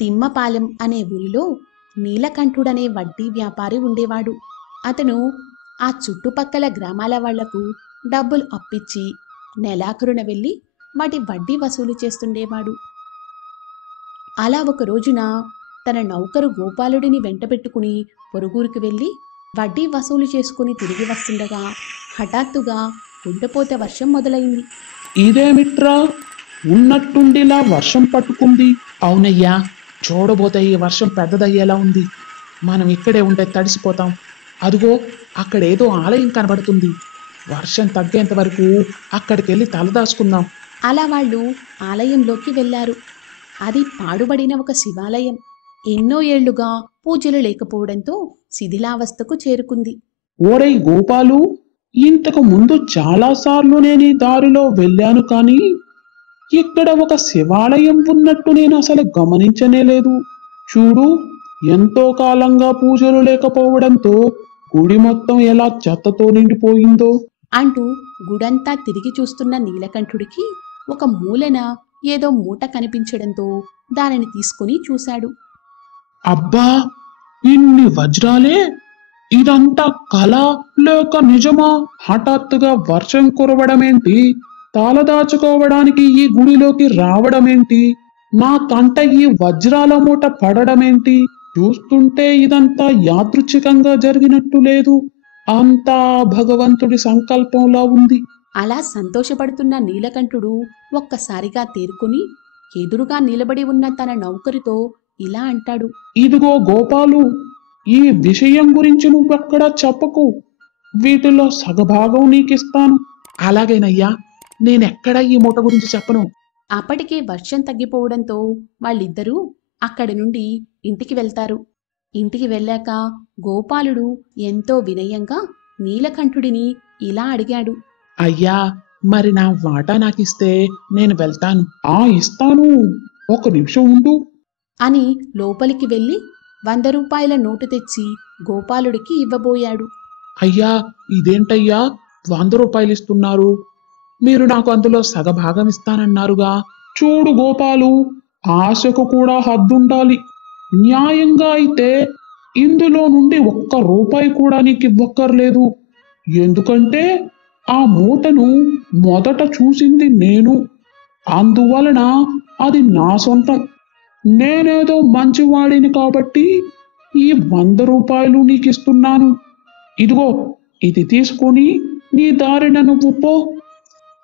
తిమ్మపాలెం అనే ఊరిలో నీలకంఠుడనే వడ్డీ వ్యాపారి ఉండేవాడు. అతను ఆ చుట్టుపక్కల గ్రామాల వాళ్లకు డబ్బులు అప్పిచ్చి నెలాఖరున వెళ్ళి వాటి వడ్డీ వసూలు చేస్తుండేవాడు. అలా ఒక రోజున తన నౌకరు గోపాలుడిని వెంటబెట్టుకుని పొరుగురికి వెళ్ళి వడ్డీ వసూలు చేసుకుని తిరిగి వస్తుండగా హఠాత్తుగా కుండపోత వర్షం మొదలైంది. ఇదేమిట్రా, ఉన్నట్టుండిలా వర్షం పట్టుకుంది? అవునయ్యా, చూడబోతే ఈ వర్షం పెద్దదయ్యేలా ఉంది. మనం ఇక్కడే ఉంటే తడిసిపోతాం. అదిగో అక్కడేదో ఆలయం కనబడుతుంది. వర్షం తగ్గేంత వరకు అక్కడికెళ్ళి తలదాచుకుందాం. అలా వాళ్ళు ఆలయంలోకి వెళ్ళారు. అది పాడుబడిన ఒక శివాలయం. ఎన్నో ఏళ్లుగా పూజలు లేకపోవడంతో శిథిలావస్థకు చేరుకుంది. ఓరై గోపాలు, ఇంతకు ముందు చాలాసార్లు నేను ఈ దారిలో వెళ్ళాను, కానీ ఇక్కడ ఒక శివాలయం ఉన్నట్టు నేను అసలు గమనించనే లేదు. చూడు, ఎంతో కాలంగా పూజలు లేకపోవడంతో గుడి మొత్తం ఎలా చెత్తతో నిండిపోయిందో అంటూ గుడంతా తిరిగి చూస్తున్న నీలకంఠుడికి ఒక మూలన ఏదో మూట కనిపించడంతో దానిని తీసుకుని చూశాడు. అబ్బా, ఇన్ని వజ్రాలే! ఇదంతా కళ లేక నిజమా? హఠాత్తుగా వర్షం కురవడమేంటి? తాళదాచుకోవడానికి ఈ గుడిలోకి రావడమేంటి? నా కంట ఈ వజ్రాల మూట పడడమేంటి? చూస్తుంటే ఇదంతా యాదృచ్ఛికంగా జరిగినట్టు లేదు. అంతా భగవంతుడి సంకల్పంలా ఉంది. అలా సంతోషపడుతున్న నీలకంఠుడు ఒక్కసారిగా తేరుకుని ఎదురుగా నిలబడి ఉన్న తన నౌకరితో ఇలా అంటాడు. ఇదిగో గోపాలు, ఈ విషయం గురించి నువ్వెక్కడా చెప్పకు. వీటిలో సగభాగం నీకిస్తాను. అలాగేనయ్యా, నేనెక్కడా ఈ మూట గురించి చెప్పను. అప్పటికే వర్షం తగ్గిపోవడంతో వాళ్ళిద్దరూ అక్కడి నుండి ఇంటికి వెళ్తారు. ఇంటికి వెళ్ళాక గోపాలుడు ఎంతో వినయంగా నీలకంఠుడిని ఇలా అడిగాడు. అయ్యా, మరి నా వాటా నాకిస్తే నేను వెళ్తాను. ఇస్తాను, ఒక నిమిషం ఉండు అని లోపలికి వెళ్ళి 100 రూపాయల నోటు తెచ్చి గోపాలుడికి ఇవ్వబోయాడు. అయ్యా, ఇదేంటయ్యా, 100 రూపాయలు ఇస్తున్నారు? మీరు నాకు అందులో సగభాగం ఇస్తానన్నారుగా. చూడు గోపాలు, ఆశకు కూడా హద్దుండాలి. న్యాయంగా అయితే ఇందులో నుండి 1 రూపాయి కూడా నీకు ఇవ్వక్కర్లేదు. ఎందుకంటే ఆ మూటను మొదట చూసింది నేను. అందువలన అది నా సొంతం. నేనేదో మంచివాడిని కాబట్టి ఈ 100 రూపాయలు నీకు ఇస్తున్నాను. ఇదిగో, ఇది తీసుకొని నీ దారిన నువ్వు పో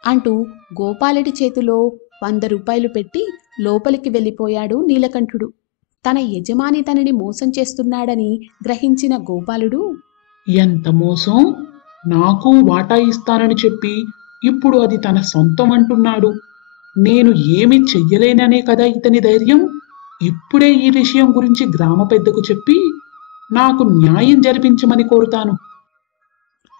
అంటూ గోపాలుడి చేతిలో 100 రూపాయలు పెట్టి లోపలికి వెళ్ళిపోయాడు నీలకంఠుడు. తన యజమాని తనని మోసం చేస్తున్నాడని గ్రహించిన గోపాలుడు, ఎంత మోసం! నాకు వాటా ఇస్తానని చెప్పి ఇప్పుడు అది తన సొంతం అంటున్నాడు. నేను ఏమి చెయ్యలేననే కదా ఇతని ధైర్యం. ఇప్పుడే ఈ విషయం గురించి గ్రామ పెద్దకు చెప్పి నాకు న్యాయం జరిపించమని కోరుతాను.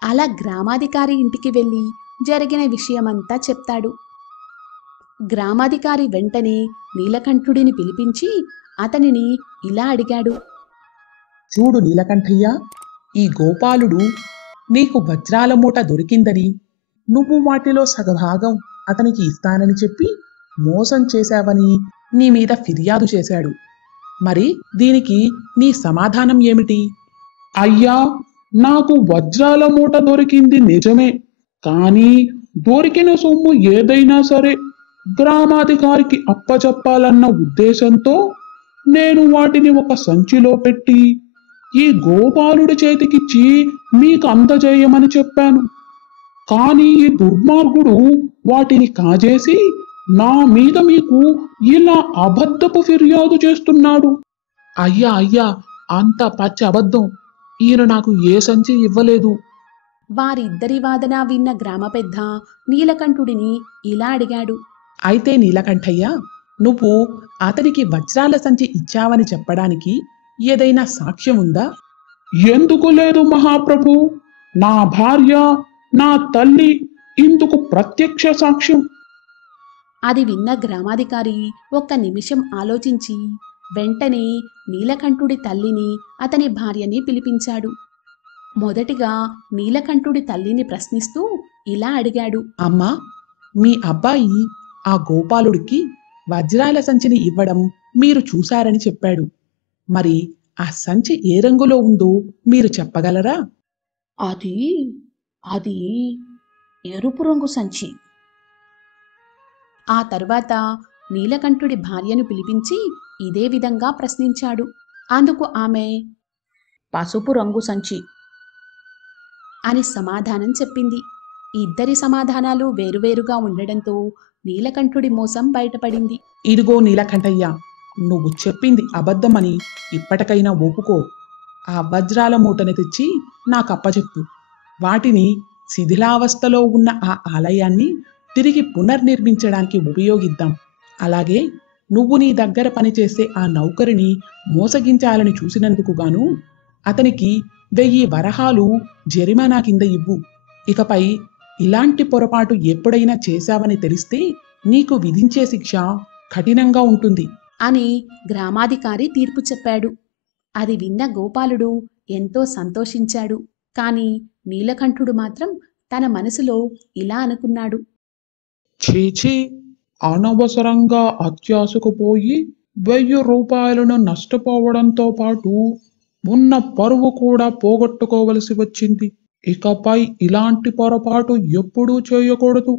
అలా గ్రామాధికారి ఇంటికి వెళ్ళి జరిగిన విషయమంతా చెప్తాడు. గ్రామాధికారి వెంటనే నీలకంఠుడిని పిలిపించి అతనిని ఇలా అడిగాడు. చూడు నీలకంఠయ్య, ఈ గోపాలుడు నీకు వజ్రాల మూట దొరికిందని, నువ్వు వాటిలో సగభాగం అతనికి ఇస్తానని చెప్పి మోసం చేశావని నీ మీద ఫిర్యాదు చేశాడు. మరి దీనికి నీ సమాధానం ఏమిటి? అయ్యా, నాకు వజ్రాల మూట దొరికింది నిజమే, కానీ దొరికిన సొమ్ము ఏదైనా సరే గ్రామాధికారికి అప్పచెప్పాలన్న ఉద్దేశంతో నేను వాటిని ఒక సంచిలో పెట్టి ఈ గోపాలుడి చేతికిచ్చి మీకు అందజేయమని చెప్పాను. కానీ ఈ దుర్మార్గుడు వాటిని కాజేసి నా మీద మీకు ఇలా అబద్ధపు ఫిర్యాదు చేస్తున్నాడు. అయ్యా అయ్యా, అంత పచ్చి అబద్ధం. ఈయన నాకు ఏ సంచి ఇవ్వలేదు. వారిద్దరి వాదన విన్న గ్రామ పెద్ద నీలకంఠుడిని ఇలా అడిగాడు. అయితే నీలకంఠయ్య, నువ్వు అతనికి వజ్రాల సంచి ఇచ్చావని చెప్పడానికి ఏదైనా సాక్ష్యం ఉందా? ఎందుకు లేదు మహాప్రభు, నా భార్య, నా తల్లి ఇందుకు ప్రత్యక్ష సాక్ష్యం. అది విన్న గ్రామాధికారి ఒక్క నిమిషం ఆలోచించి వెంటనే నీలకంఠుడి తల్లిని అతని భార్యని పిలిపించాడు. మొదటిగా నీలకంఠుడి తల్లిని ప్రశ్నిస్తూ ఇలా అడిగాడు. అమ్మా, మీ అబ్బాయి ఆ గోపాలుడికి వజ్రాల సంచిని ఇవ్వడం మీరు చూశారని చెప్పాడు. మరి ఆ సంచి ఏ రంగులో ఉందో మీరు చెప్పగలరా? అది అది ఎరుపు రంగు సంచి. ఆ తరువాత నీలకంఠుడి భార్యను పిలిపించి ఇదే విధంగా ప్రశ్నించాడు. అందుకు ఆమె పసుపు రంగు సంచి అని సమాధానం చెప్పింది. ఇద్దరి సమాధానాలు వేరువేరుగా ఉండడంతో నీలకంఠుడి మోసం బయటపడింది. ఇదిగో నీలకంఠయ్య, నువ్వు చెప్పింది అబద్ధమని ఇప్పటికైనా ఒప్పుకో. ఆ వజ్రాల మూటని తెచ్చి నాకప్పచెప్పు. వాటిని శిథిలావస్థలో ఉన్న ఆ ఆలయాన్ని తిరిగి పునర్నిర్మించడానికి ఉపయోగిద్దాం. అలాగే నువ్వు నీ దగ్గర పనిచేసే ఆ నౌకరిని మోసగించాలని చూసినందుకు గాను అతనికి 1000 వరహాలు జరిమానా కింద ఇవ్వు. ఇకపై ఇలాంటి పొరపాటు ఎప్పుడైనా చేశావని తెలిస్తే నీకు విధించే శిక్ష కఠినంగా ఉంటుంది అని గ్రామాధికారి తీర్పు చెప్పాడు. అది విన్న గోపాలుడు ఎంతో సంతోషించాడు. కాని నీలకంఠుడు మాత్రం తన మనసులో ఇలా అనుకున్నాడు. చీచీ, అనవసరంగా అత్యాశకు పోయి 1000 రూపాయలను నష్టపోవడంతో పాటు ఉన్న పరువు కూడా పోగొట్టుకోవలసి వచ్చింది. ఇకపై ఇలాంటి పొరపాటు ఎప్పుడూ చేయకూడదు.